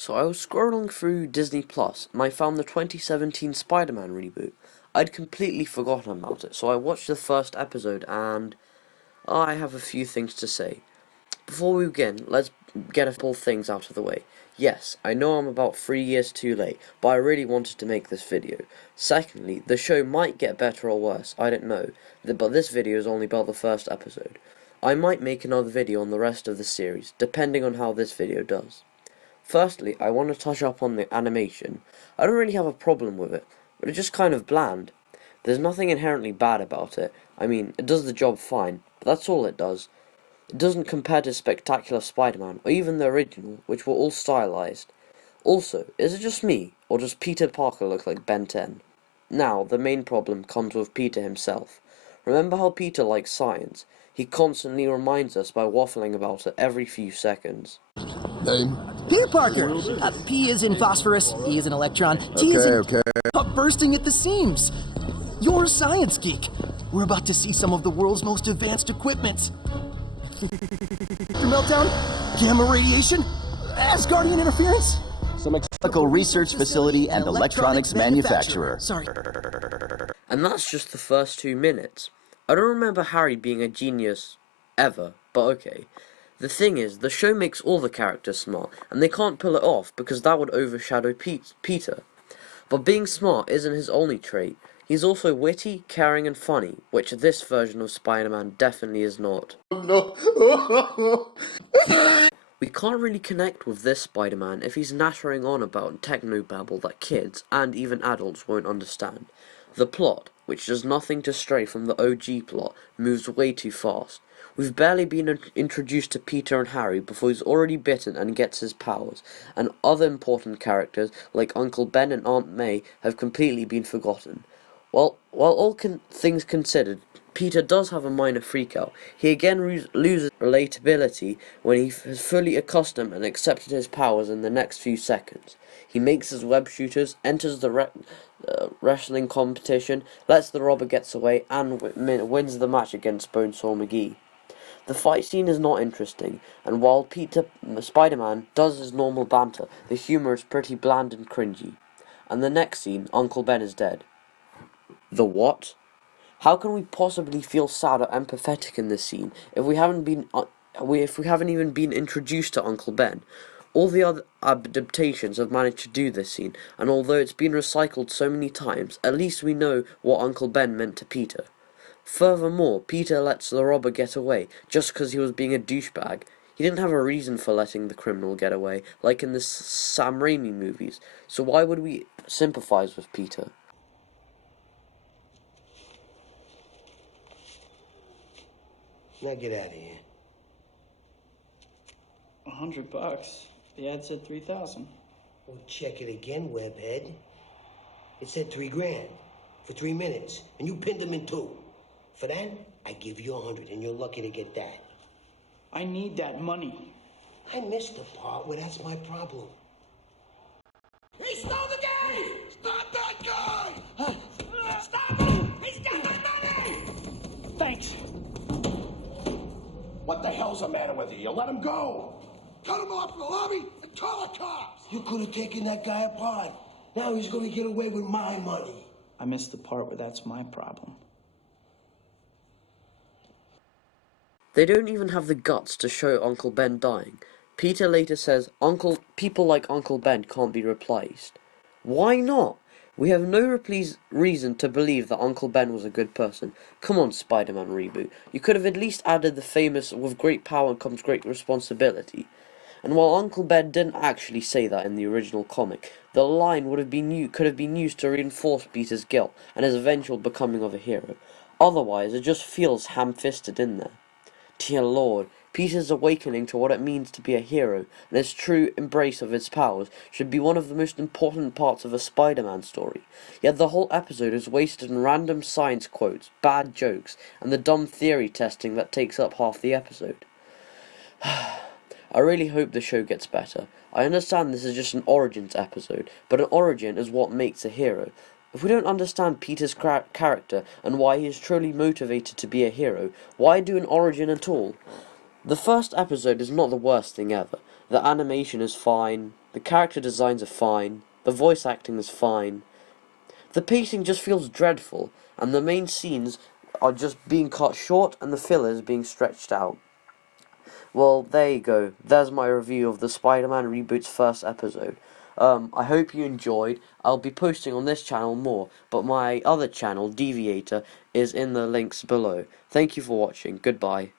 So I was scrolling through Disney Plus and I found the 2017 Spider-Man reboot. I'd completely forgotten about it, so I watched the first episode and I have a few things to say. Before we begin, let's get a couple things out of the way. Yes, I know I'm about 3 years too late, but I really wanted to make this video. Secondly, the show might get better or worse, I don't know, but this video is only about the first episode. I might make another video on the rest of the series, depending on how this video does. Firstly, I want to touch up on the animation. I don't really have a problem with it, but it's just kind of bland. There's nothing inherently bad about it. I mean, it does the job fine, but that's all it does. It doesn't compare to Spectacular Spider-Man, or even the original, which were all stylized. Also, is it just me, or does Peter Parker look like Ben 10? Now, the main problem comes with Peter himself. Remember how Peter likes science? He constantly reminds us by waffling about it every few seconds. Name? Peter Parker! P is in phosphorus, E is in electron, T is in... Okay. Bursting at the seams! You're a science geek! We're about to see some of the world's most advanced equipment. Meltdown? Gamma radiation? Asgardian interference? Some chemical research facility and electronics manufacturer. Sorry. And that's just the first 2 minutes. I don't remember Harry being a genius ever, but okay. The thing is, the show makes all the characters smart, and they can't pull it off because that would overshadow Peter. But being smart isn't his only trait. He's also witty, caring, and funny, which this version of Spider-Man definitely is not. No. We can't really connect with this Spider-Man if he's nattering on about technobabble that kids, and even adults, won't understand. The plot, which does nothing to stray from the OG plot, moves way too fast. We've barely been introduced to Peter and Harry before he's already bitten and gets his powers, and other important characters like Uncle Ben and Aunt May have completely been forgotten. While all things considered, Peter does have a minor freakout. He again loses relatability when he is fully accustomed and accepted his powers in the next few seconds. He makes his web shooters, enters the wrestling competition, lets the robber gets away, and wins the match against Bonesaw McGee. The fight scene is not interesting, and while Spider-Man does his normal banter, the humor is pretty bland and cringy. And the next scene, Uncle Ben is dead. The what? How can we possibly feel sad or empathetic in this scene if we haven't even been introduced to Uncle Ben? All the other adaptations have managed to do this scene, and although it's been recycled so many times, at least we know what Uncle Ben meant to Peter. Furthermore, Peter lets the robber get away just because he was being a douchebag. He didn't have a reason for letting the criminal get away, like in the Sam Raimi movies, so why would we sympathize with Peter? Now get out of here. $100. The ad said 3,000. Well, check it again, webhead. It said $3,000 for 3 minutes, and you pinned him in 2. For that, I give you 100, and you're lucky to get that. I need that money. I missed the part where that's my problem. He stole the game! Stop that guy! Stop him! He's got my money! Thanks. What the hell's the matter with you? You let him go! Cut him off in the lobby and call the cops! You could have taken that guy apart. Now he's gonna get away with my money. I missed the part where that's my problem. They don't even have the guts to show Uncle Ben dying. Peter later says, people like Uncle Ben can't be replaced. Why not? We have no reason to believe that Uncle Ben was a good person. Come on, Spider-Man reboot. You could have at least added the famous, with great power comes great responsibility. And while Uncle Ben didn't actually say that in the original comic, the line could have been used to reinforce Peter's guilt and his eventual becoming of a hero. Otherwise, it just feels ham-fisted in there. Dear Lord, Peter's awakening to what it means to be a hero and his true embrace of his powers should be one of the most important parts of a Spider-Man story. Yet the whole episode is wasted in random science quotes, bad jokes, and the dumb theory testing that takes up half the episode. I really hope the show gets better. I understand this is just an origins episode, but an origin is what makes a hero. If we don't understand Peter's character and why he is truly motivated to be a hero, why do an origin at all? The first episode is not the worst thing ever. The animation is fine, The character designs are fine, the voice acting is fine. The pacing just feels dreadful, and the main scenes are just being cut short and the fillers being stretched out. Well, there you go. There's my review of the Spider-Man Reboot's first episode. I hope you enjoyed. I'll be posting on this channel more, but my other channel, Deviator, is in the links below. Thank you for watching. Goodbye.